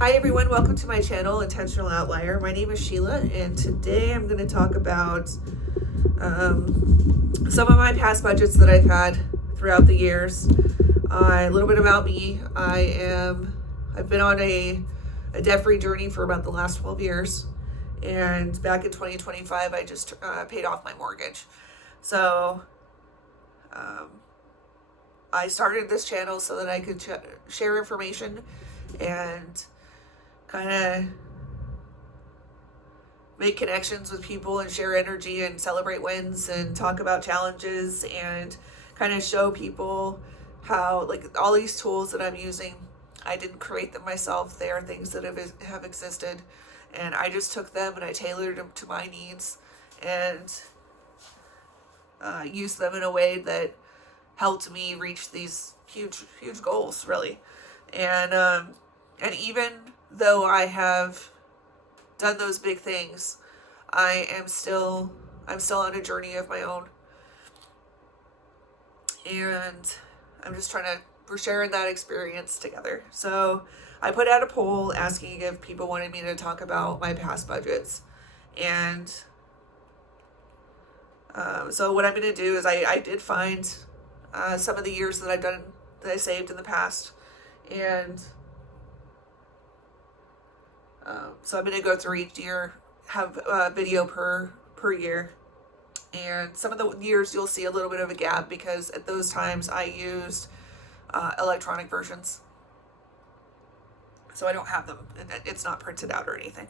Hi everyone, welcome to my channel, Intentional Outlier. My name is Sheila, and today I'm going to talk about some of my past budgets that I've had throughout the years. A little bit about me. I've been on a debt-free journey for about the last 12 years, and back in 2025 I just paid off my mortgage. So I started this channel so that I could share information and kind of make connections with people and share energy and celebrate wins and talk about challenges and kind of show people how, like, all these tools that I'm using, I didn't create them myself. They are things that have existed, and I just took them and I tailored them to my needs and used them in a way that helped me reach these huge goals, really. And even though I have done those big things, I'm still on a journey of my own, and we're sharing that experience together. So I put out a poll asking if people wanted me to talk about my past budgets, and so what I'm going to do is I did find some of the years that I saved in the past, and so I'm going to go through each year, have a video per year. And some of the years you'll see a little bit of a gap because at those times I used electronic versions. So I don't have them. It's not printed out or anything.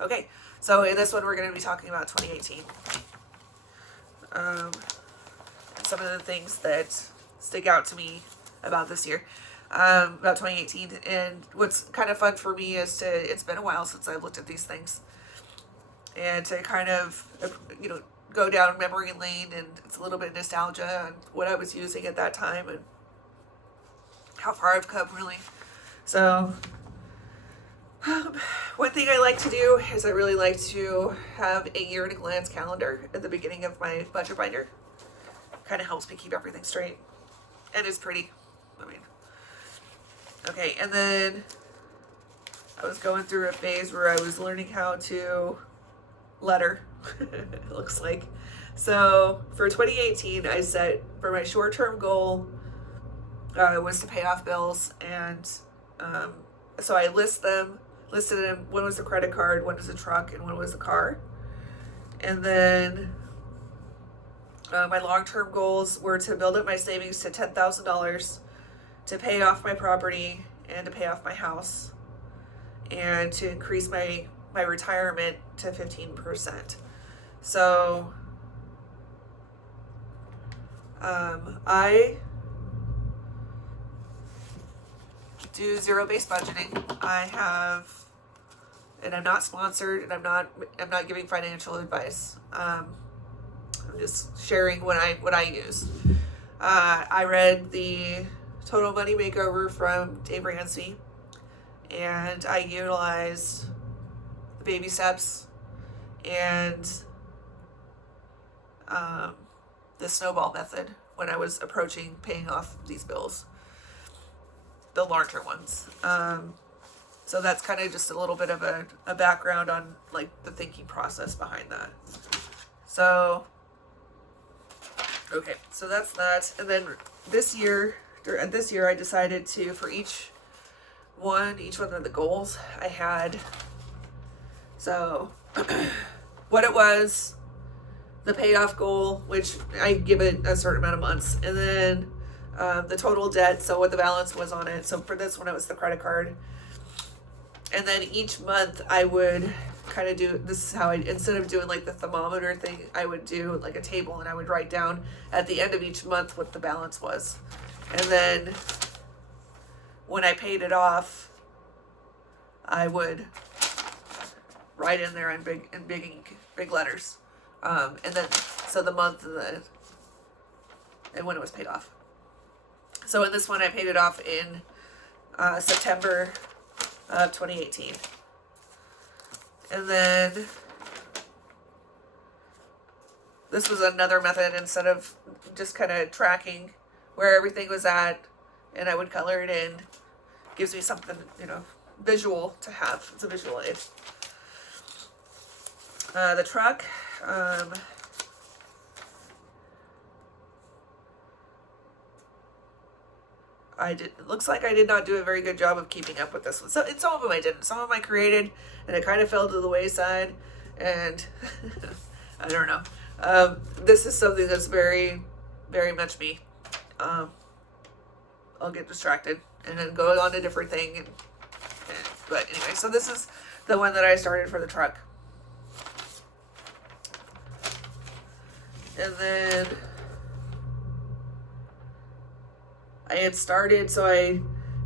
Okay, so in this one we're going to be talking about 2018. Some of the things that stick out to me about this year. About 2018, and what's kind of fun for me is it's been a while since I've looked at these things, and to kind of go down memory lane, and it's a little bit of nostalgia on what I was using at that time and how far I've come, really. So one thing I like to do is I really like to have a year at a glance calendar at the beginning of my budget binder. Kind of helps me keep everything straight, and it's pretty. Okay, and then I was going through a phase where I was learning how to letter, it looks like. So for 2018, I set for my short-term goal was to pay off bills, and so I listed them. One was the credit card, one was the truck, and one was the car. And then my long-term goals were to build up my savings to $10,000, to pay off my property and to pay off my house, and to increase my retirement to 15%. So I do zero-based budgeting. And I'm not sponsored, and I'm not giving financial advice. I'm just sharing what I use. I read the Total Money Makeover from Dave Ramsey, and I utilized the baby steps and the snowball method when I was approaching paying off these bills, the larger ones. So that's kind of just a little bit of a background on, like, the thinking process behind that. So okay, so that's that. And then this year I decided to, for each one of the goals I had, so what it was, the payoff goal, which I give it a certain amount of months, and then the total debt, so what the balance was on it. So for this one, it was the credit card. And then each month I would kind of do, this is how instead of doing like the thermometer thing, I would do like a table, and I would write down at the end of each month what the balance was. And then when I paid it off, I would write in there in big ink, big letters. And then, so the month and when it was paid off. So in this one, I paid it off in September of 2018. And then this was another method, instead of just kind of tracking where everything was at, and I would color it in. gives me something, you know, visual to have. It's a visual aid. The truck, it looks like I did not do a very good job of keeping up with this one. So in some of them I didn't. Some of them I created, and it kind of fell to the wayside, and I don't know. This is something that's very, very much me. I'll get distracted and then go on to a different thing. But anyway, so this is the one that I started for the truck. And then I had started, so I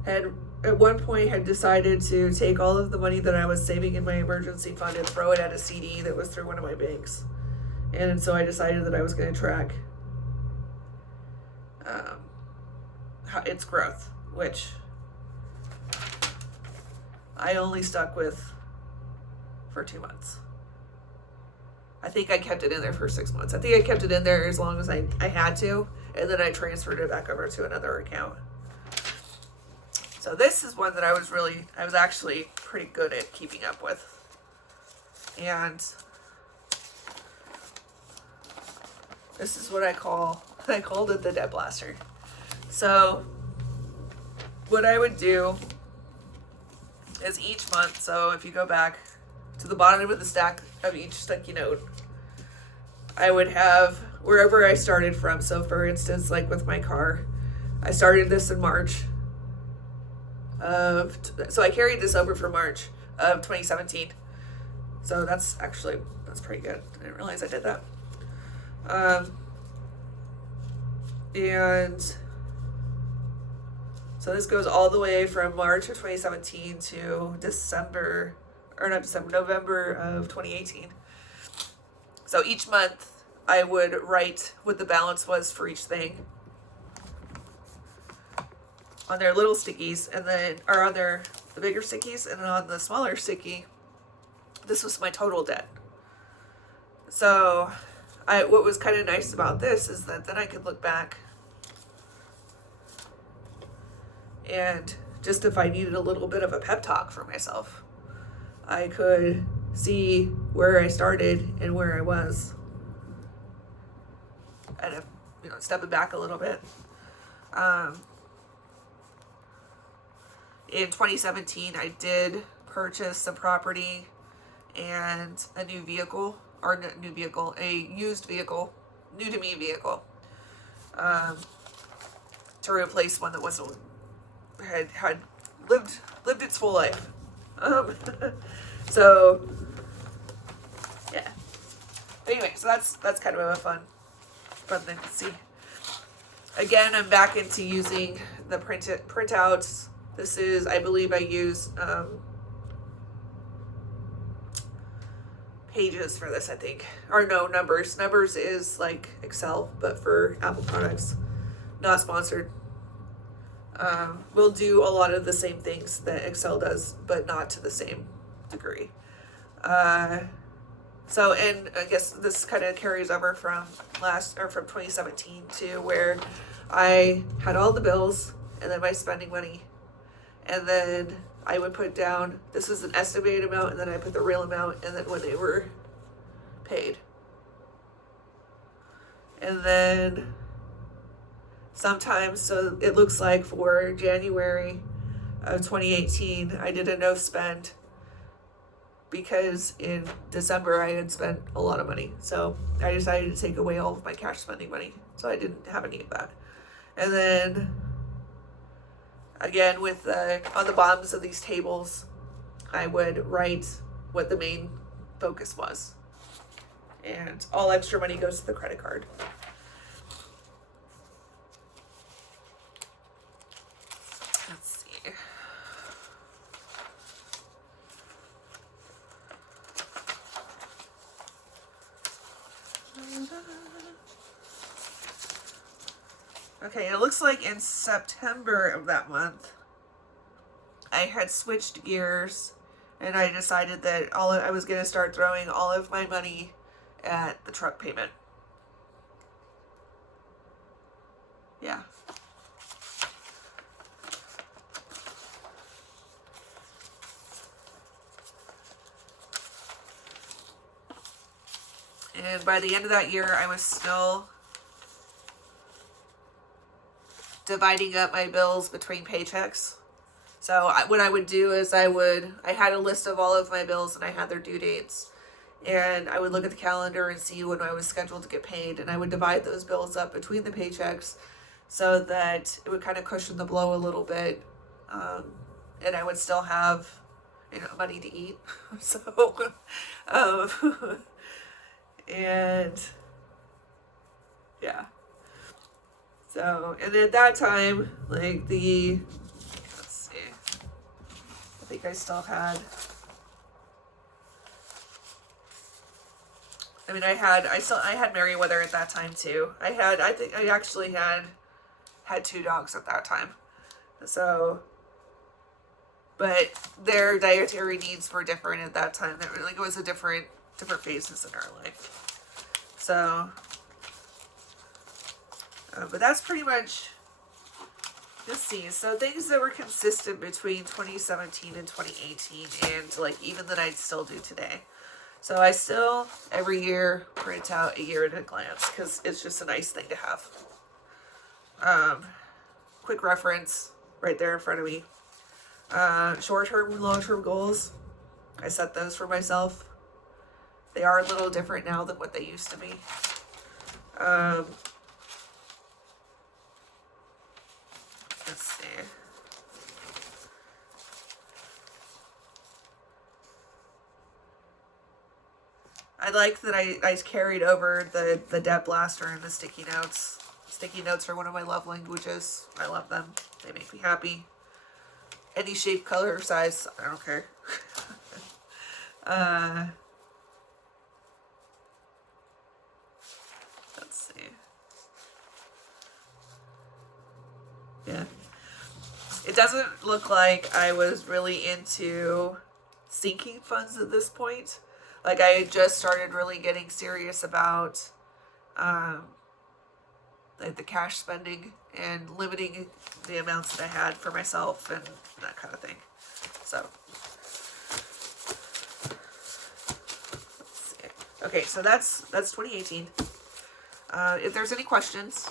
had at one point had decided to take all of the money that I was saving in my emergency fund and throw it at a CD that was through one of my banks. And so I decided that I was going to track its growth, which I only stuck with for 2 months. I think I kept it in there for 6 months. I think I kept it in there as long as I had to, and then I transferred it back over to another account. So this is one that I was actually pretty good at keeping up with. And this is what I called it the Debt Blaster. So what I would do is each month, so if you go back to the bottom of the stack of each sticky note, I would have wherever I started from. So for instance, like with my car, I started this in March so I carried this over from March of 2017. So that's pretty good. I didn't realize I did that. And so this goes all the way from March of 2017 to November of 2018. So each month I would write what the balance was for each thing on their little stickies, and then, or on the bigger stickies, and then on the smaller sticky, this was my total debt. So what was kind of nice about this is that then I could look back and just if I needed a little bit of a pep talk for myself, I could see where I started and where I was. And if, stepping back a little bit. In 2017, I did purchase some property and a new vehicle, a used vehicle, new to me vehicle, to replace one that had lived its full life. So yeah. Anyway, so that's kind of a fun thing to see. Again, I'm back into using the printouts. This is, I believe I use Pages for this, I think. Or no, Numbers. Numbers is like Excel, but for Apple products. Not sponsored. We'll do a lot of the same things that Excel does, but not to the same degree. So, and I guess this kind of carries over from from 2017 to where I had all the bills and then my spending money. And then I would put down, this was an estimated amount, and then I put the real amount, and then when they were paid. And then sometimes, so it looks like for January of 2018, I did a no spend because in December I had spent a lot of money. So I decided to take away all of my cash spending money. So I didn't have any of that. And then again, with on the bottoms of these tables, I would write what the main focus was. And all extra money goes to the credit card. Let's see. Okay, it looks like in September of that month, I had switched gears and I decided that I was going to start throwing all of my money at the truck payment. Yeah. And by the end of that year, I was still dividing up my bills between paychecks. So what I would do is I had a list of all of my bills and I had their due dates. And I would look at the calendar and see when I was scheduled to get paid. And I would divide those bills up between the paychecks so that it would kind of cushion the blow a little bit. And I would still have, money to eat. So, and yeah. So, and at that time, like let's see, I think I still had, I had Merriweather at that time too. I think I actually had 2 dogs at that time. So, but their dietary needs were different at that time. It was a different phases in our life. So, but that's pretty much, let's see. So things that were consistent between 2017 and 2018 and even that I'd still do today. So I still, every year, print out a year at a glance because it's just a nice thing to have. Quick reference right there in front of me. Short-term and long-term goals. I set those for myself. They are a little different now than what they used to be. Let's see. I like that I carried over the Debt Blaster and the sticky notes. Sticky notes are one of my love languages. I love them. They make me happy. Any shape, color, or size, I don't care. Let's see. Yeah. It doesn't look like I was really into sinking funds at this point. Like I had just started really getting serious about the cash spending and limiting the amounts that I had for myself and that kind of thing. So, let's see. Okay, so that's 2018. If there's any questions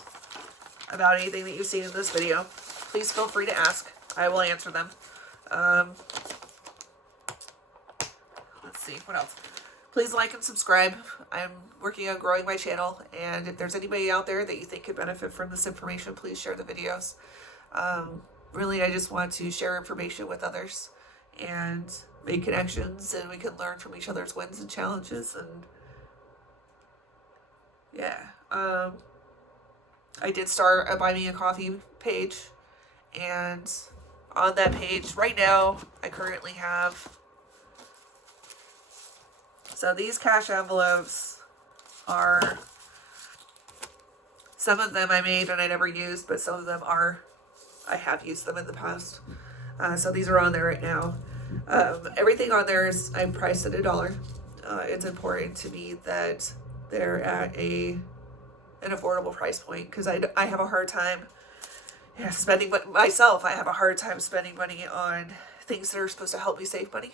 about anything that you've seen in this video, please feel free to ask. I will answer them. Let's see, what else? Please like and subscribe. I'm working on growing my channel, and if there's anybody out there that you think could benefit from this information, please share the videos. Really, I just want to share information with others and make connections, and we can learn from each other's wins and challenges. And yeah, I did start a Buy Me a Coffee page, and on that page right now, I currently have, so these cash envelopes are, some of them I made and I never used, but some of them I have used them in the past. So these are on there right now. Everything on there is, I'm priced at $1. It's important to me that they're at an affordable price point because I have a hard time spending, but myself, I have a hard time spending money on things that are supposed to help me save money.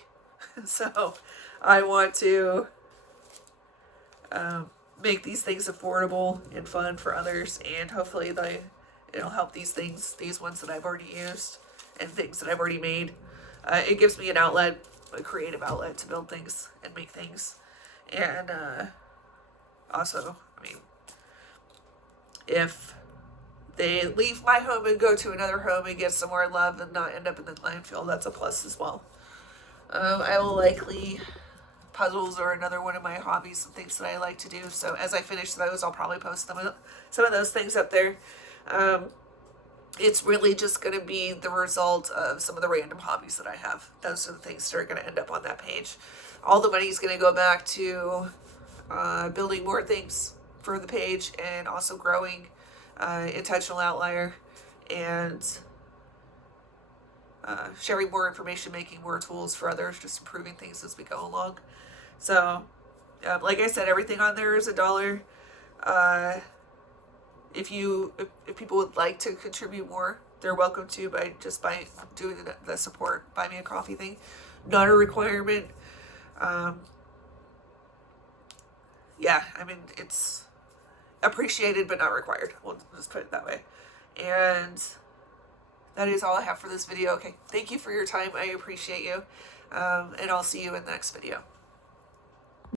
So I want to make these things affordable and fun for others, and hopefully it'll help these ones that I've already used and things that I've already made. It gives me an outlet, a creative outlet to build things and make things. And also, if they leave my home and go to another home and get some more love and not end up in the landfill, that's a plus as well. I will likely, puzzles are another one of my hobbies and things that I like to do. So as I finish those, I'll probably post some of those things up there. It's really just going to be the result of some of the random hobbies that I have. Those are the things that are going to end up on that page. All the money is going to go back to building more things for the page and also growing Intentional Outlier and sharing more information, making more tools for others, just improving things as we go along. So, like I said, everything on there is $1. If people would like to contribute more, they're welcome to by doing the support Buy Me a Coffee thing. Not a requirement. yeah, I mean, it's appreciated but not required. We'll just put it that way. And that is all I have for this video. Okay, thank you for your time. I appreciate you. And I'll see you in the next video.